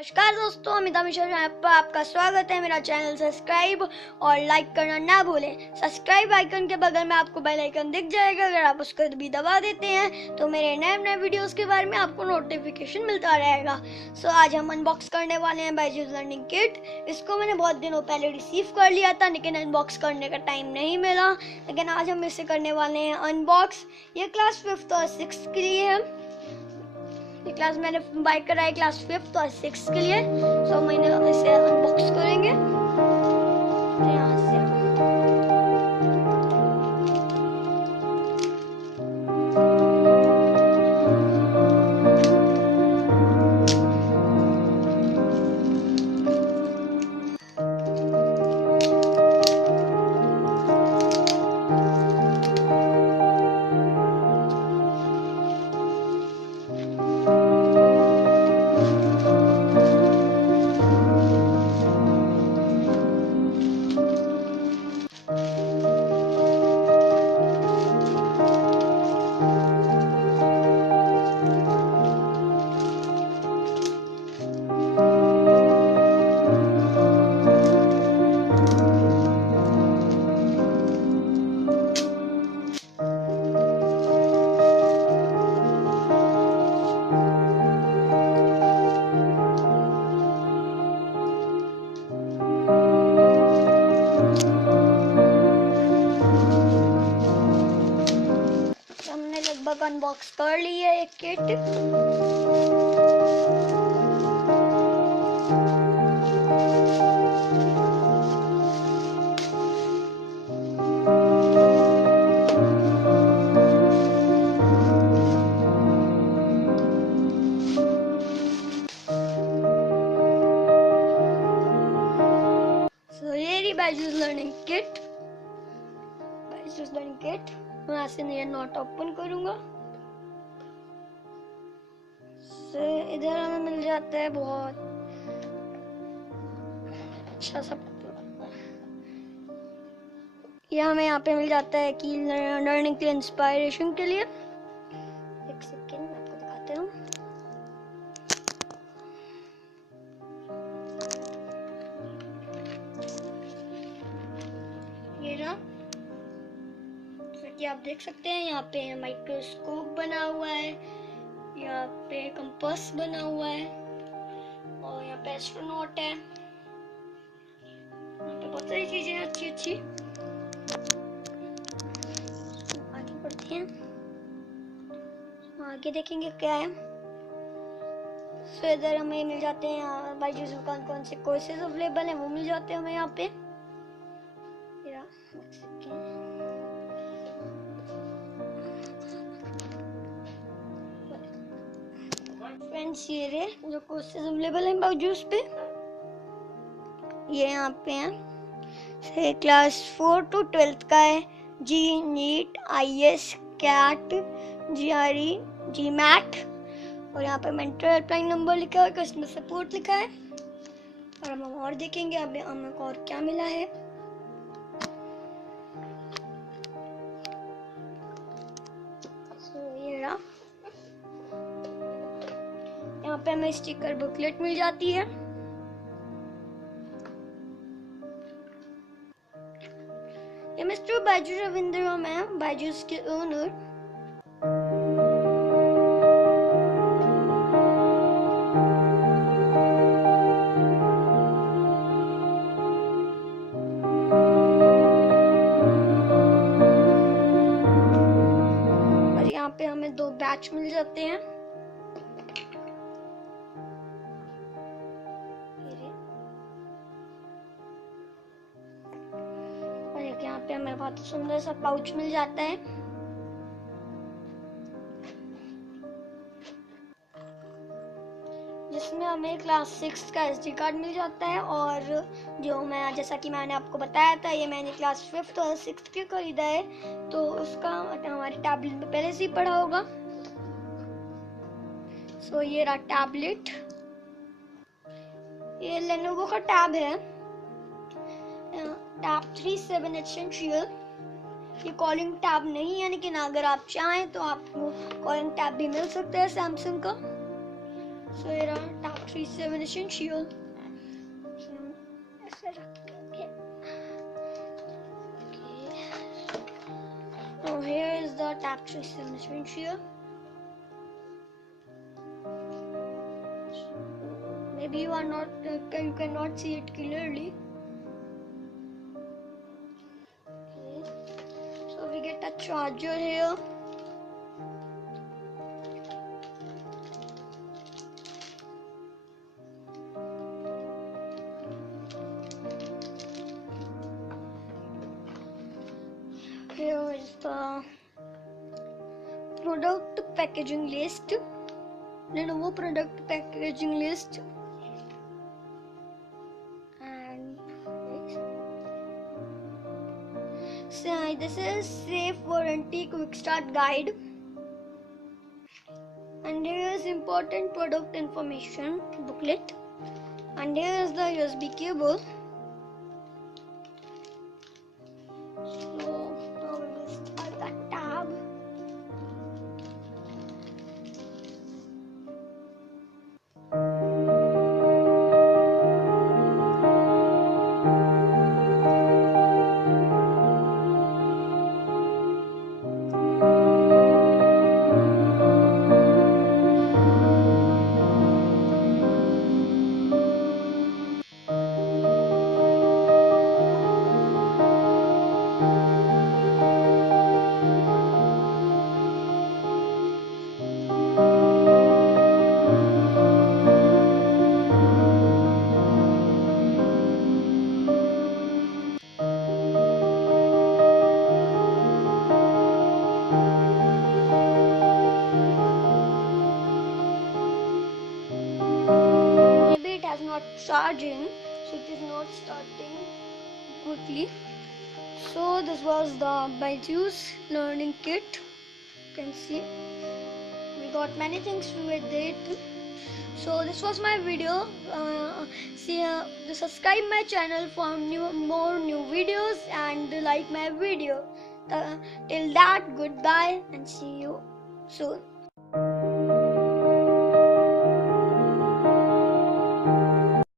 नमस्कार दोस्तों, अमिता मिश्रा पर आपका स्वागत है। मेरा चैनल सब्सक्राइब और लाइक करना ना भूलें। सब्सक्राइब आइकन के बगल में आपको बेल आइकन दिख जाएगा। अगर आप उसको भी दबा देते हैं तो मेरे नए नए वीडियोस के बारे में आपको नोटिफिकेशन मिलता रहेगा। आज हम अनबॉक्स करने वाले हैं बायजूस लर्निंग किट। इसको मैंने बहुत दिनों पहले रिसीव कर लिया था, लेकिन अनबॉक्स करने का टाइम नहीं मिला। लेकिन आज हम इसे करने वाले हैं अनबॉक्स। ये क्लास 5th और 6th के लिए है। ये क्लास मैंने बाय करा है क्लास 5th और 6th के लिए। मैंने इसे अनबॉक्स करेंगे यहाँ से। लगभग अनबॉक्स कर ली है एक किट। ये रही बायजूस लर्निंग किट। मैं यहाँ से नया नॉट ओपन करूंगा। इधर हमें मिल जाता है बहुत अच्छा सब। ये हमें यहाँ पे मिल जाता है कि लर्निंग के इंस्पायरेशन के लिए। एक सेकेंड मैं आपको दिखाते हूँ। ये रहा, कि आप देख सकते हैं यहाँ पे माइक्रोस्कोप बना हुआ है, यहाँ पे कंपास बना हुआ है और यहाँ पे एस्ट्रोनॉट है। यहाँ पे बहुत सारी चीजें हैं अच्छी अच्छी। आगे बढ़ते हैं, आगे देखेंगे क्या है। इधर हमें मिल जाते हैं बायजूस में कौन कौन से कोर्सेज अवेलेबल हैं, वो मिल जाते हैं हमें यहाँ पे। फ्रेंड्स, ये रहे जो कोर्सेज अवेलेबल हैं बायजूस पे। ये यहाँ पे हैं। क्लास 4 to 12th का है। JEE NEET, IS, CAT, GRE, GMAT और यहाँ पे मेंटर हेल्पलाइन नंबर लिखा है, कस्टमर सपोर्ट लिखा है। और हम और देखेंगे अब हमें और क्या मिला है। ये रहा, यहाँ पे हमें स्टिकर बुकलेट मिल जाती है। ये मिस्टर बायजूस रविंद्र मैम, बायजूस के ओनर। और यहाँ पे हमें 2 बैच मिल जाते हैं। यहाँ पे हमें बहुत सुंदर सा पाउच मिल जाता है। जिसमें हमें क्लास 6 का SD कार्ड मिल जाता है। और जो मैं जैसा कि मैंने आपको बताया था, ये मैंने क्लास 5th और 6th के खरीदा है, तो उसका हमारे टैबलेट में पहले से ही पड़ा होगा। ये रहा टैबलेट। ये लेनोवो का टैब है, टैब 37 एसेंशियल। ये कॉलिंग टैब नहीं है, लेकिन अगर आप चाहें तो आपको कॉलिंग टैब भी मिल सकता है सैमसंग का। ये रहा टैब Tab 37 Essential. ऐसे रखेंगे. So here is the Tab 37 Essential. Maybe you cannot see it clearly. Okay. So we get a charger here. Here is the product packaging list. Lenovo product packaging list. And so this is safe warranty quick start guide. And here is important product information booklet. And here is the USB cable. So now we will start the tab. Not charging, so it is not starting quickly. So this was the Byjus learning kit. You can see we got many things with it. So this was my video. Subscribe my channel for more new videos and like my video. Till that, goodbye and see you soon.